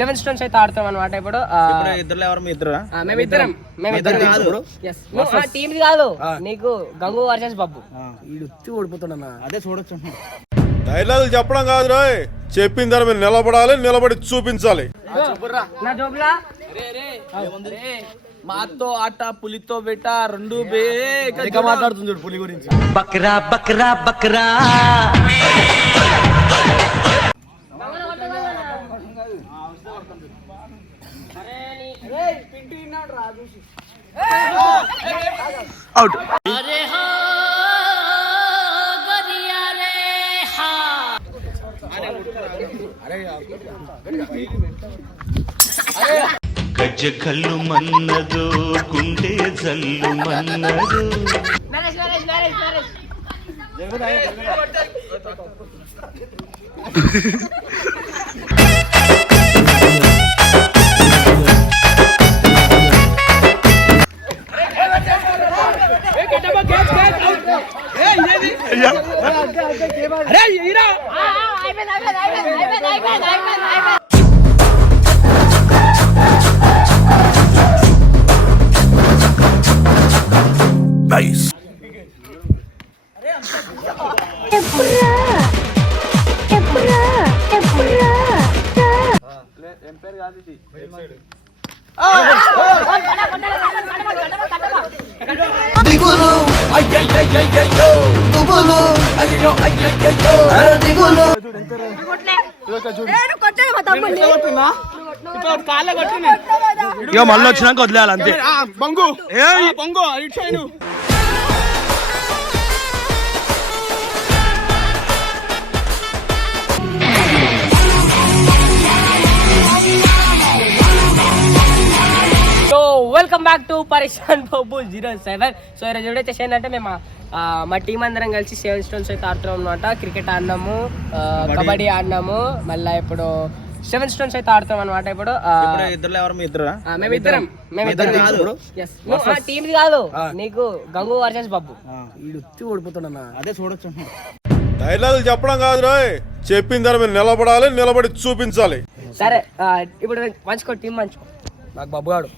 7 stones అయితే ఆడతాం అనమాట. ఇప్పుడు మేమిద్దరం టీమ్ కాదు, నీకు గంగు వర్సెస్ బబ్బు. ఓడిపోతున్నా అదే చూడొచ్చు. డైలాగులు చెప్పడం కాదు రాయ్, చెప్పిన దాని మీద నిలబడాలి, నిలబడి చూపించాలి. నా జోబులా మాతో ఆట పులితో బెట రెండు బేగా మాట్లాడుతుంది పులి గురించి. బక్రా బక్రా బక్రా అవుట్. గజ్జ కల్లు మన్నదు గుండె జల్లు మన్నదు. ఇక మళ్ళీ వచ్చినాక వదిలేయాలి అంతే. బంగు బంగు ఇటు వెల్కమ్ బ్యాక్ టు పరిశాన్ బాబు 07. సో ఈరోజు ఎవడో వచ్చేసి ఏంటంటే మేము మా టీం అందరం కలిసి 7 స్టోన్స్ అయితే ఆడుతున్నాం అనమాట. క్రికెట్ ఆడినాము, కబడ్డీ ఆడినాము, మళ్ళీ ఇప్పుడు 7 స్టోన్స్ అయితే ఆడుతాం అనమాట. ఇప్పుడు మేమిద్దరం టీమ్ కాదు, నీకు గంగు వర్సెస్ బబ్బు. ఓడిపోతున్నా అదే చూడొచ్చు. డైలాగులు చెప్పడం కాదు రాయ్, చెప్పిన దాని మీద నిలబడాలి, నిలబడి చూపించాలి. సరే ఇప్పుడు మంచుకో, టీం మంచుకో. నాకు బాబు గాడు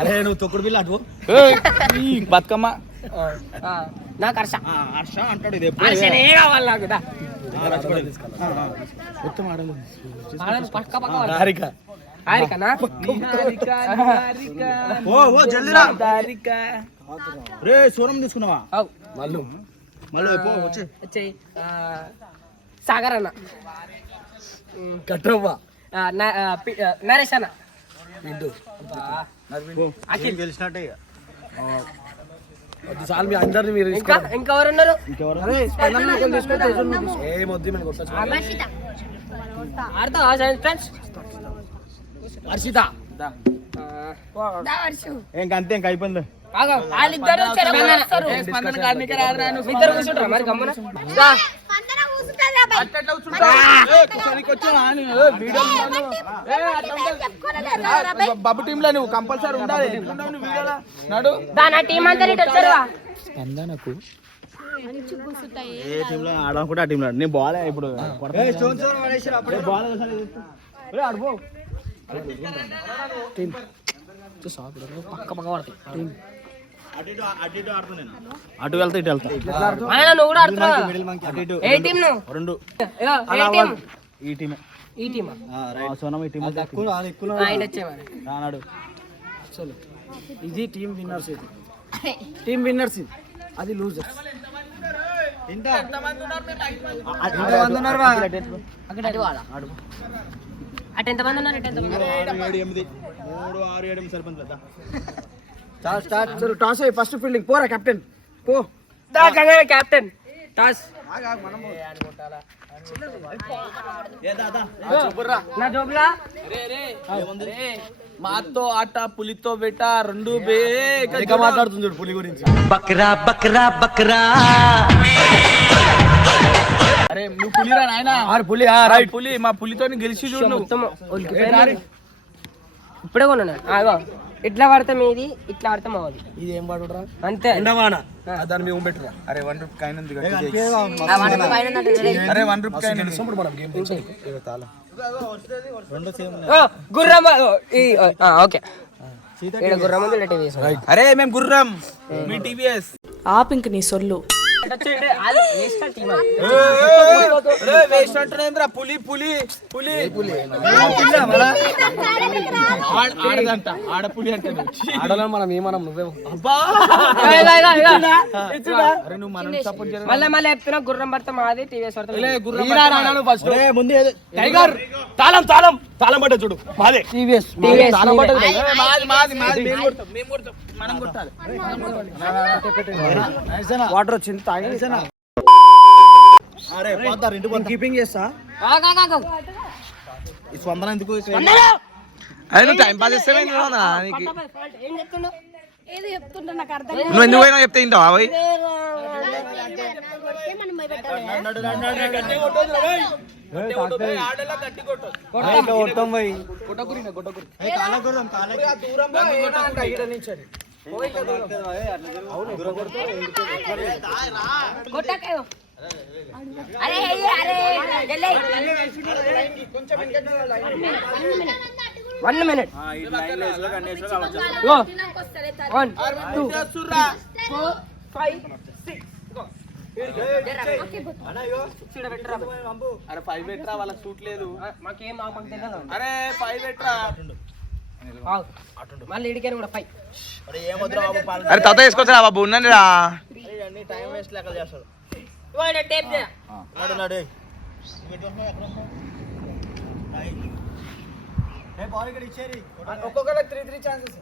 అరే నువ్వు తొక్కుడు బిల్ల అటు బతుకమ్మ నాకు హర్ష హర్ష అంటాడు. ఇది కావాలి నాకు మొత్తం రే సూరం తీసుకున్నావా? మళ్ళీ వచ్చి సాగర్ అన్న, కట్టవ్వ, నరేష్ అన్న, గెలిచినట్టే. మీ అందరిని మీరు ఇంకెవరున్నారు? హర్షిత ఇంకంతే ఇంక అయిపోయింది. బాబు టీమ్ లో నువ్వు కంపల్సరీ ఉండాలి. ఏ టీమ్ లో ఆడాలనుకుంటే ఆ టీమ్ లో నేను బాల్ ఇప్పుడు అటు వెళ్తా ఇటు వెళ్తా. రెండు ఈ టీమే సోనం ఈ టీం రానాడు. ఇది టీమ్ విన్నర్స్, ఇది టీమ్ విన్నర్స్, అది లూజర్స్. టాస్ అయ్యి ఫస్ట్ ఫీల్డింగ్ పోరా కెప్టెన్ పో. కెప్టెన్ టాస్ నా జోబులా మాతో ఆట పులితో బెట రెండు బేగా మాట్లాడుతుంది పులి గురించి. బక్రా బక్రా బక్రా అరే నువ్వు పులిరా నాయనా. పులి పులి మా పులితో గెలిచి చూడు. ఇప్పుడే కొన్నాను. ఇట్లా పడతాం, ఇది ఇట్లా పడతాం అవ్వదు. ఇది ఏం పడురా అంతే. దాన్ని మేము పెట్టురా. అరే 1 రూపాయి కాయిన్ ఉంది. అరే 1 రూపాయి కాయిన్ గుర్రం ఓకే గుర్రం ఉంది టీవీఎస్. అరే మేము గుర్రం మీ టీవీఎస్ ఆపు ఇంక నీ సొల్లు. పులి పులి పులి ఆడపులి అంటే ఆడలో మనం ఏమనం నువ్వే మళ్ళీ చెప్తున్నా గుర్రం పడతా మాది టీవీఎస్ టైగర్ తాళం తాళం తాళం పడ్డ చూడు మాదే టీవీఎస్ మనం కొట్టాలి. వాటర్ వచ్చింది తాగి కీపింగ్ చేస్తా ఈ స్పందన ఎందుకు అదే నువ్వు టైం పాస్ చేస్తే ఏం చెప్తున్నా ఏదో చెప్తుంటే నాకు అర్థం నువ్వు ఎందుకు పోయినా చెప్తే తింటావా పోయి వన్ మినిట్ 1 2 4 5 6 అరే 5 పెట్టరా వాళ్ళకి సూట్ లేదు. మాకేం మాకు తెలియదు. అరే 5 పెట్టరా మళ్ళీ ఇడికాను కూడా 5 అరే తాత వేసుకోవచ్చా బాబు ఉన్నాను రా టైం వేస్ట్ లెక్కలు చేస్తాడు. టేప్ ఒక్కొక్కరికి 3 ఛాన్సెస్.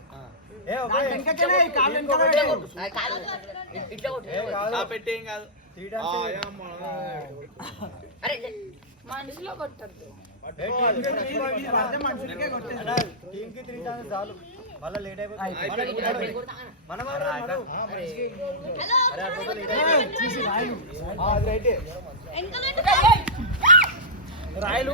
పెట్టేం కాదు మనిషిలో కొట్టద్దు. రాయలు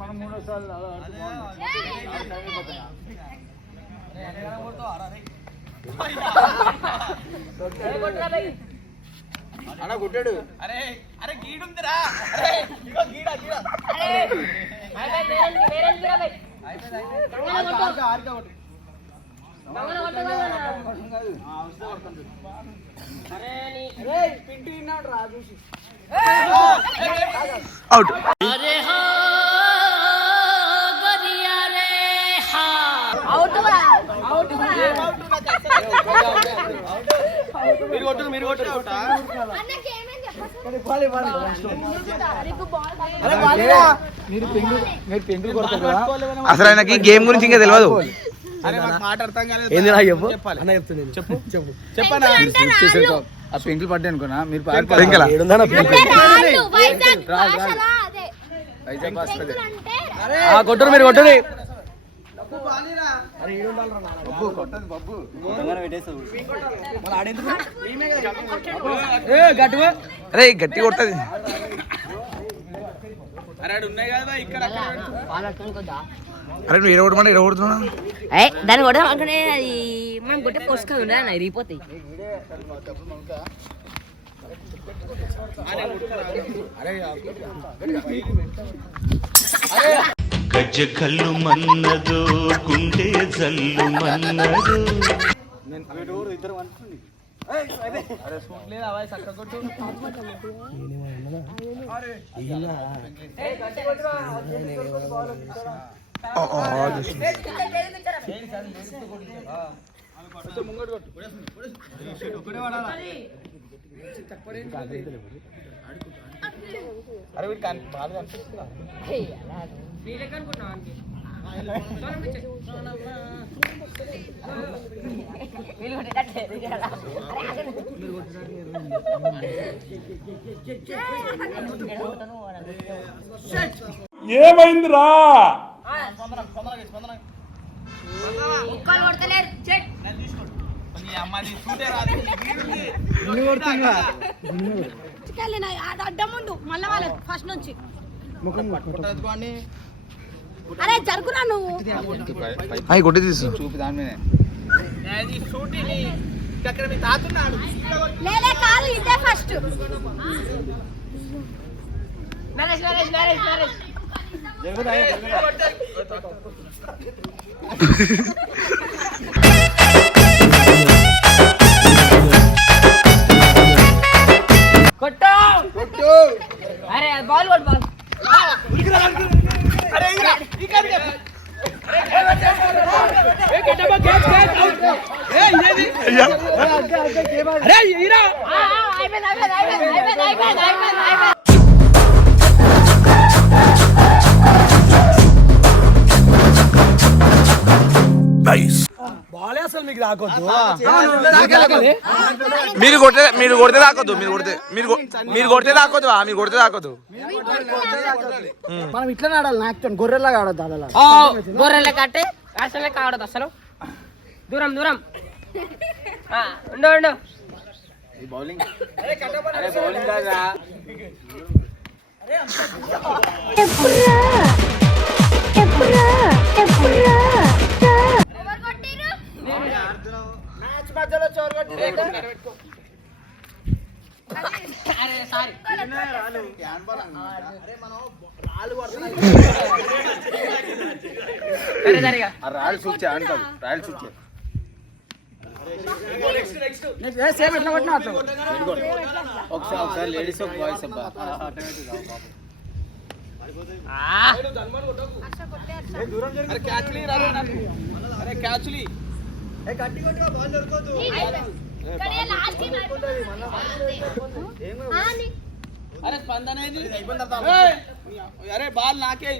మనం 3 సార్లు అన్న కొట్టాడు. అరే అరే గీడుందిరా. అవుట్ మీరు కొట్టారు పెంకులు కొడతారు కదా. అసలు ఆయనకి గేమ్ గురించి ఇంకా తెలియదు. అరే మాట అర్థం కాలేదు. ఏంది నాకు చెప్పు చెప్పాలి. అన్న చెప్తుంది చెప్పు చెప్పనా ఆ పెంకులు పడ్డా అనుకున్నా మీరు పెంకలా? ఏడుందా కొట్టరు మీరు కొట్టరు అరే గట్టి కొడుతుంది. అరే ఉన్నాయి కదా ఇక్కడ అరే నువ్వు ఇరవడమంటే ఇరవడుతున్నా దాన్ని కొడదాం అనుకునే అది మనం కొట్టే పోస్ట్ కాదు ఉండే అన్న ఇరిగిపోతాయి. గజ్జ కల్లు మన్నదు గుండె జల్లు మన్నదు. అరే వీడికి బాగా అనిపిస్తుందా? ఏమైందిరా? అమ్మాది చూడే రాదు. ఫస్ట్ కెళ్ళి అడ్డం ఉండు మళ్ళీ వాళ్ళ ఫస్ట్ నుంచి అరే జరుగురా నువ్వు అవి కొట్టి తీసు లేలే కాదు ఇదే ఫస్ట్ నరేష్ నరేష్ నరేష్ నరేష్ కొట్టు కొట్టు అరే బాల్ కొట్టు బాల్ అరే ఇరా ఇక్కడ ఏ కట్టబా క్యాచ్ క్యాచ్ అవుట్ ఏ ఇదేది అరే ఇరా అయిపోయింది బాలే అసలు మీకు రాకొద్దు మీరు కొడితే రాకొద్దు మీరు కొడితే రాకొద్దు మనం ఇట్లా ఆడాలి నాకు గొర్రెలాగా ఆడద్దు అలా గొర్రెల కట్టే అసలే కావడదు అసలు దూరం దూరం ఉండు ఉండు అరే సారీ సేమ్ ఎట్లా కొట్టినా అట్లా ఒకసారి లేడీస్ ఒక బాయ్స్ అబ్బా అరే స్పందన అరే బాల్ నాకే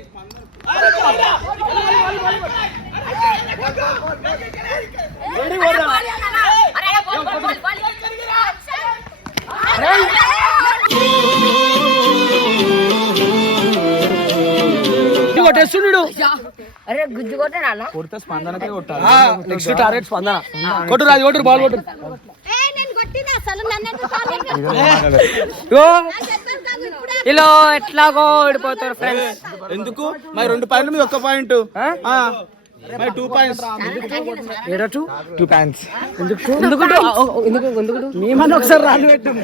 అరే గుజ్జు కొట్టానా కొడితే స్పందనకే కొట్టాలి నెక్స్ట్ టార్గెట్ స్పందన కొట్టు రాజు కొట్టు బాల్ కొట్టు నేను కొట్టినా అసలు నన్ను ఇలా ఎట్లాగో ఓడిపోతారు ఫ్రెండ్స్ ఎందుకు మరి 2 పాయింట్లు మీద 1 పాయింట్ మరి 2 పాయింట్స్ ఏడటు 2 పాయింట్స్ ఎందుకు మేమన్నా ఒకసారి రాళ్ళు పెట్టాం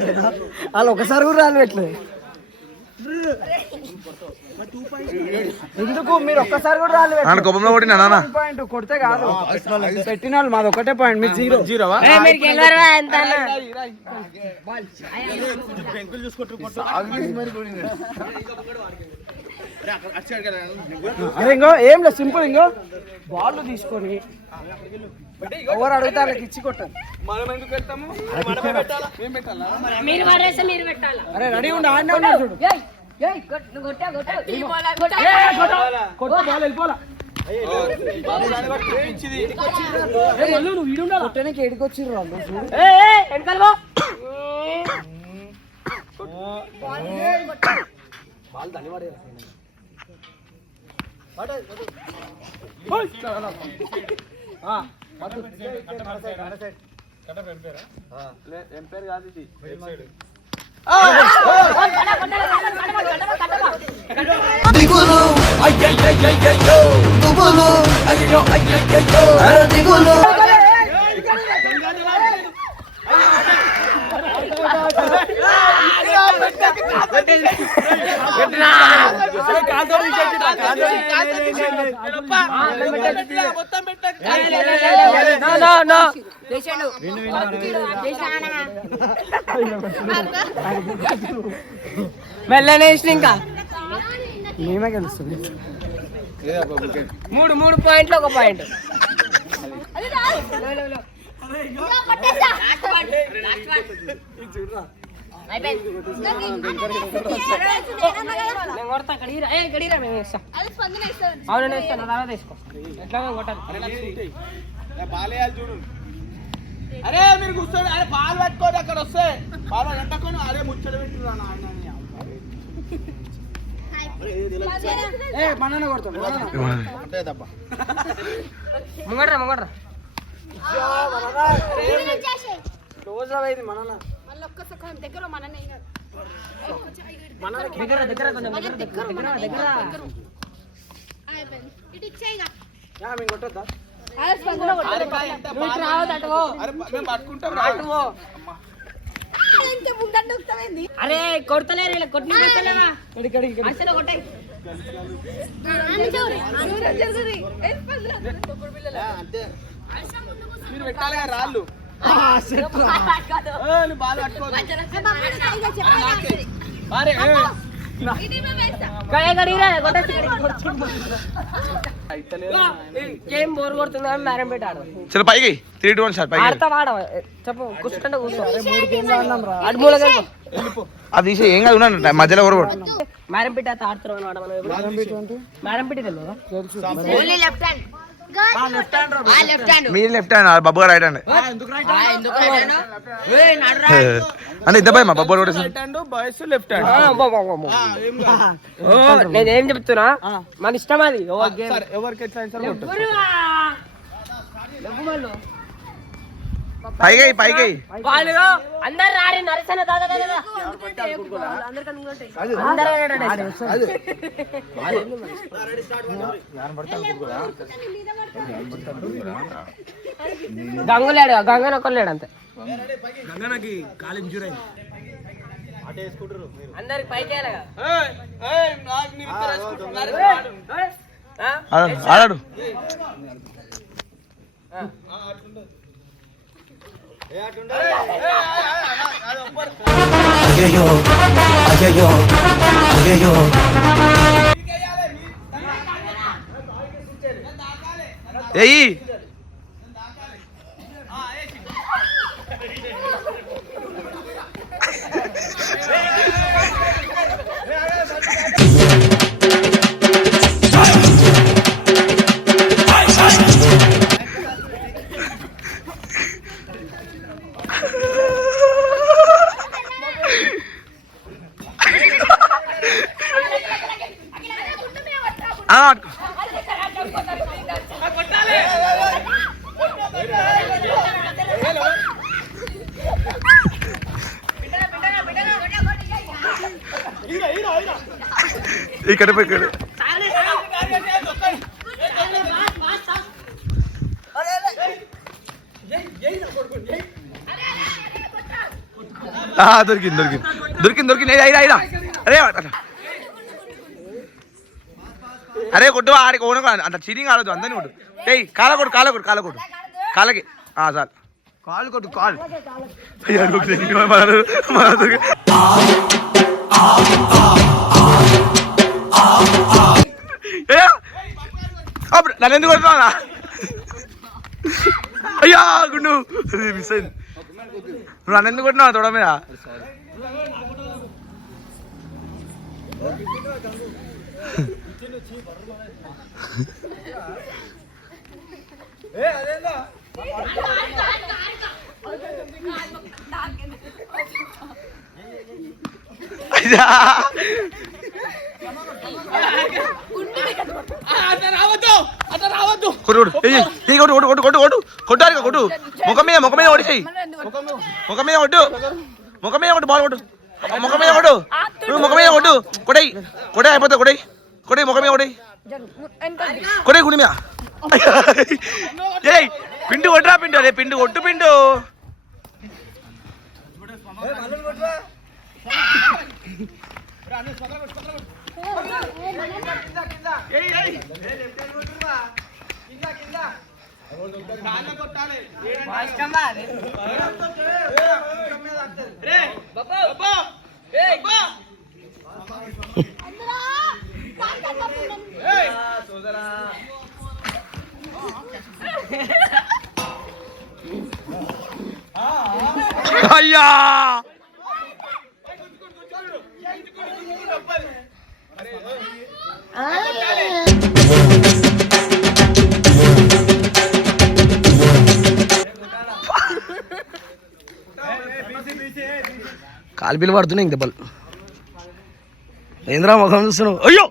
వాళ్ళు ఒకసారి కూడా రాళ్ళు పెట్టలేదు ఎందుకు మీరు ఒక్కసారి కూడా రాళ్ళు నాన్న కోపంలో కొట్టినా నాన్న పాయింట్ కొడితే కాదు పెట్టిన వాళ్ళు మాది ఒకటే పాయింట్ మీరు జీరో జీరోవా మీరు గెలవరా ఎంత అరే ఇంకో ఏం లేదు సింపుల్ ఇంకో బాల్ తీసుకొని ఎవరు అడిగితే వాళ్ళకి ఇచ్చి కొట్టాలి మనం ఎందుకు పెడతాము మనమే పెట్టాలా మేము పెట్టాలా మీరు పడేస్తే మీరు పెట్టాలా అరే రెడీ ఉండి ఆడినా ఉన్నాడు చూడు కొట్టు బాల్ వెళ్ళిపోలా నువ్వు వీడు కొట్టడానికి ఏడికొచ్చిర్రు వాళ్ళు చూడు వెనకాల ఎంపైర్ కాదు ఇది మెల్లనే ఇంకా మేమే గెలుస్తుంది 3 పాయింట్లు 1 పాయింట్ అవును ఇస్తాను తర్వాత తీసుకో ఎట్లా కొట్టాలి బాలేయాలి చూడు అరే మీరు కూర్చోండి అరే బాల్ పట్టుకోండి అక్కడ వస్తే బాల్ ఎంటకొని అరే ముచ్చట పెట్టిరా నాయన మననే కొడతాం ముంగడ్రా క్లోజ్ అయింది మన మళ్ళీ ఒక్క సెకండ్ దగ్గర మననే దగ్గర దగ్గర కొంచెం దగ్గర ఇటు ఇచ్చేయిగా మేము కొట్టొద్దా? అరే బా, ఎంత బాల్ అరే మేము పట్టుకుంటాం రా. ఇంత ముందర నొక్కుతావేంది అరే కొడతలేరు ఇలా కొట్టి పెట్టలేరా అసలు కొట్టాయి అంతే మీరు పెట్టాలి కదా రాళ్ళు నువ్వు బాల్ పట్టుకోదు అరే గేమ్ బోర్ కొడుతుంది మేరం పెట్టి ఆడు చలో పైకి 3, 2, 1 స్టార్ట్ పైకి ఆడతా వాడ చెప్పు కూర్చుంటే కూర్చో అటు మూల అది తీసి ఏం కాదు ఉన్నాను మధ్యలో ఎవరు మేరం పెట్టి అయితే ఆడుతున్నాం అన్నమాట మనం ఎప్పుడు మేరం పెట్టి తెలియదా మీరు left hand Babbu right hand అంటే ఇద్దరు మా బబ్బు కూడా right hand boys left hand నేనేం చెప్తున్నా మన ఇష్టం అది సరే ఎవరికి ఎట్లా అయినా సరే కొట్టు. పైకి పైకి వాళ్ళు అందరు రారి నరసన దాదా గంగులేడు గంగన ఒక్కలేడు అంతే గంగనకి కాలు ఇంజూర్ అయింది. అందరికి పైకి ఏయ్, ఏయ్, నాకు నీ ఇద్దరు వేసుకుంటున్నారు. ఆడాడు ఏయ్ ఇక్కడ ఇక్కడ దొరికింది దొరికింది దొరికింది దొరికింది అయినా అయినా అరే అరే కొట్టు ఆడికి ఓను అంత చీటింగ్ ఆడదు అందరిని కొట్టు ఏయ్ కాలకొట్టు కాలకొట్టు కాలకొట్టు కాలకి చాలు కాలు కొట్టు కాలు నన్ను ఎందుకు కొడుతున్నా అయ్యా గుండు మిస్ అయింది నువ్వు నన్ను ఎందుకు కొట్టినావు తోడ మీద అయ్యా కొట్టు కొట్టు కొట్టు కొట్టు కొట్టారు కొట్టు ముఖం మీద ఓడిసేయి ముఖం మీద కొట్టు ముఖం మీద కొట్టు బాల్ కొట్టు ముఖం మీద కొట్టు నువ్వు ముఖం మీద కొట్టు కొడై కొడే అయిపోతా కొడై కొడై ముఖం మీద కొడై కొడై గుడి మీద ఏయ్ పిండు కొట్టురా పిండు అదే పిండు కొట్టు పిండు అయ్యా కాలు బిల్లు పడుతున్నాయి ఇంక దెబ్బలు ఏంద్రా ముఖం చూస్తున్నావు అయ్యో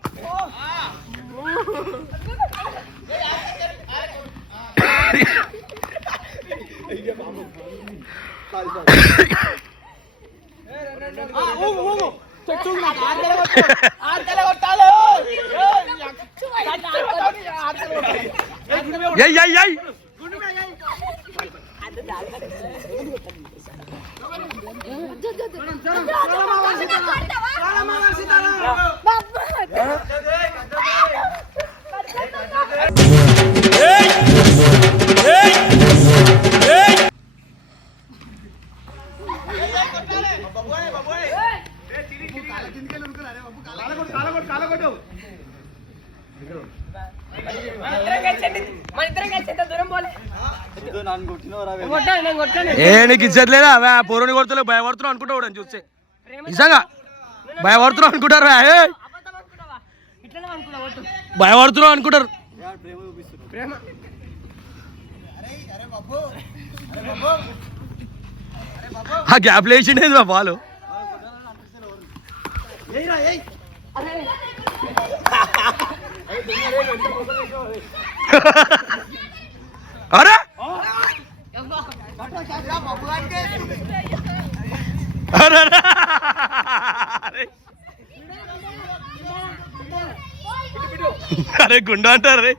ఊగు ఊగు చెట్టు నాకు ఆర్కెల కొట్టాలి ఏయ్ ఏయ్ ఏయ్ ఏ నీకు ఇజ్జత్ లేదా పోరుని కొడుతున్నావు భయపడుతున్నావు అనుకుంటావు అని చూస్తే నిజంగా భయపడుతున్నావు అనుకుంటారా భయపడుతున్నావు అనుకుంటారు ఆ గ్యాప్ లేచిండేది మా బాలు అరే అరే గుండా అంటారు రే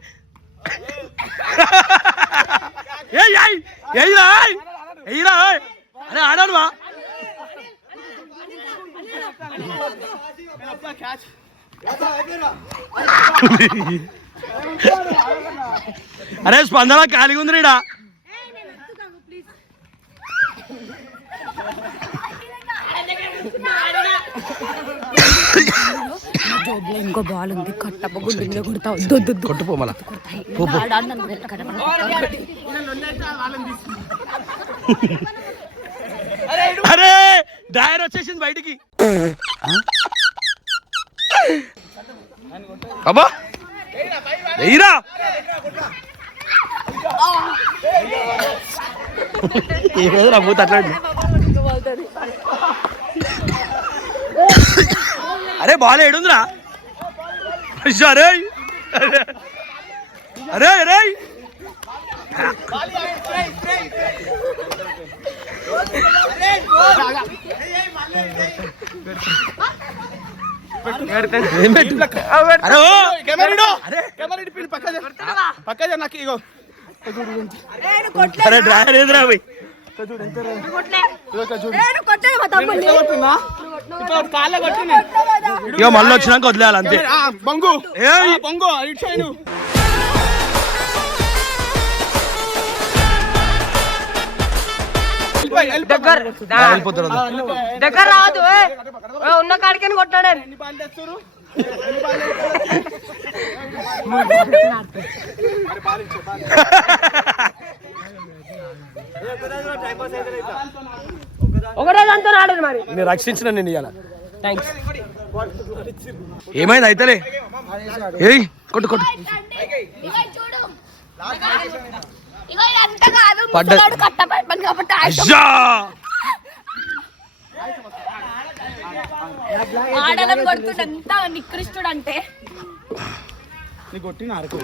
అరే ఆడానువా అరే స్పందన ఖాళీగా ఉంది రీడా ఇంకో బాల్ ఉంది కొడతా కొట్టుపో మళ్ళా అరే డైర్ వచ్చేసింది బయటికి అబ్బా ఎయిరా ఏమేదో నా మూత అట్లాంటి అరే బాల్ ఏడుందిరా అరే అరే అరే అరే డ్రైవర్ ఏదిరా పోయి ఇక మళ్ళీ వచ్చినాక వదిలేయాలి అంతే బంగు బంగు ఇటు సైడ్ దగ్గర రాదు ఉన్న కాడికని కొట్టాడు ఒకరోజు అంతా రాలేదు మరి నేను రక్షించిన నేను ఇవాళ థ్యాంక్స్ ఏమైంది అయితేలే ఏయ్ కొట్టు కొట్టు ఆడాలని కొడుతుండే ఎంత నికృష్టుడు అంటే కొట్టిన అరకు